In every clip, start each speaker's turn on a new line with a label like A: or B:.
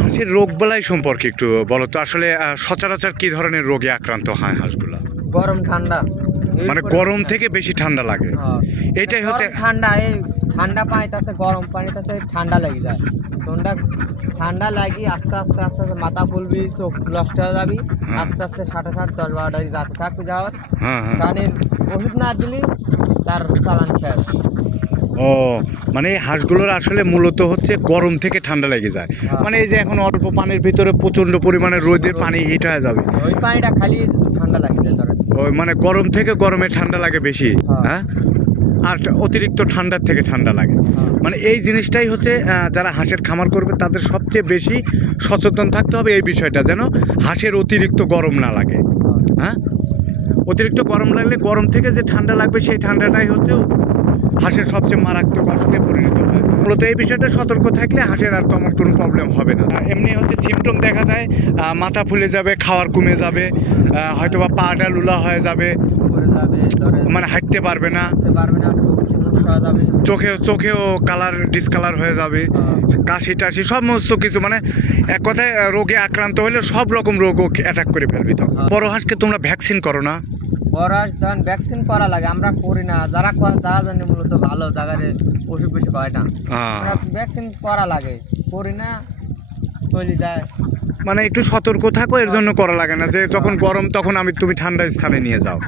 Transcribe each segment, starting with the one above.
A: হাঁসের রোগ বেলায় সম্পর্কে একটু বলো তো আসলে সচরাচর কি ধরনের রোগে আক্রান্ত হয় হাঁসগুলো?
B: গরম ঠান্ডা।
A: মানে গরম থেকে। বেশি ঠান্ডা লাগে?
B: হ্যাঁ।
A: এটাই হচ্ছে
B: ঠান্ডা এই ঠান্ডা পানিতে গরম পানিতে ঠান্ডা লেগে যায়। ঠান্ডা ঠান্ডা লাগি আস্তে আস্তে আস্তে আস্তে মাথা ফুলবি চোখ নষ্ট হয়ে যাবি।
A: হ্যাঁ।
B: আস্তে আস্তে ষাটে ষাট দশ বারোটা রাতে থাকতে যাওয়ার।
A: হ্যাঁ হ্যাঁ।
B: ওষুধ না দিলি তার চালান শেষ।
A: ও মানে এই হাঁসগুলোর আসলে মূলত হচ্ছে গরম থেকে ঠান্ডা লেগে যায়।
B: হ্যাঁ।
A: মানে এই যে এখন অল্প পানির ভিতরে প্রচণ্ড পরিমাণে রোদের পানি হিট হয়ে যাবে।
B: ওই পানিটা খালি ঠান্ডা লাগে
A: ওই মানে গরম থেকে গরমে ঠান্ডা লাগে বেশি
B: হ্যাঁ।
A: হ্যাঁ? আর অতিরিক্ত ঠান্ডার থেকে ঠান্ডা লাগে।
B: হ্যাঁ।
A: মানে এই জিনিসটাই হচ্ছে যারা হাঁসের খামার করবে তাদের সবচেয়ে বেশি সচেতন থাকতে হবে এই বিষয়টা যেন হাঁসের অতিরিক্ত গরম না লাগে হ্যাঁ? অতিরিক্ত গরম লাগলে গরম থেকে যে ঠান্ডা লাগবে সেই ঠান্ডাটাই হচ্ছে হাঁসের সবচেয়ে মারাত্মক অসুখে পরিণত হয়। মূলত এই বিষয়টা সতর্ক থাকলে হাঁসের আর তেমন কোনো প্রবলেম হবে না। এমনি হচ্ছে সিমটম দেখা যায় মাথা ফুলে যাবে খাওয়ার কমে যাবে আহ, হয়তোবা পাটা লুলা হয়ে যাবে মানে হাঁটতে পারবে না। চোখেও চোখেও কালার ডিসকালার হয়ে যাবে
B: হ্যাঁ।
A: কাশি টাশি সমস্ত কিছু মানে এক কথায় রোগে আক্রান্ত হলে সব রকম রোগও অ্যাটাক করে ফেলবি তখন।
B: হ্যাঁ।
A: বড় হাঁসকে তোমরা ভ্যাকসিন করো না।
B: পরাশ ধরেন ভ্যাকসিন করা লাগে আমরা করি না। যারা করে তারা জানি মূলত ভালো জায়গায় অসুখ বেশি হয় না। আমরা ভ্যাকসিন করা লাগে করি না চলে যায়।
A: মানে একটু সতর্ক থাকো এর জন্য করা লাগে না। যে যখন গরম তখন আমি তুমি ঠান্ডা স্থানে নিয়ে যাও।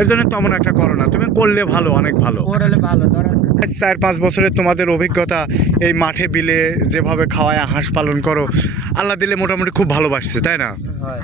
A: এর জন্য তেমন একটা করো না। তুমি করলে ভালো অনেক ভালো।
B: করলে ভালো
A: চার পাঁচ বছরের তোমাদের অভিজ্ঞতা এই মাঠে বিলে যেভাবে খাওয়ায় হাঁস পালন করো আল্লাহ দিলে মোটামুটি খুব ভালোবাসছে তাই না?
B: হয়।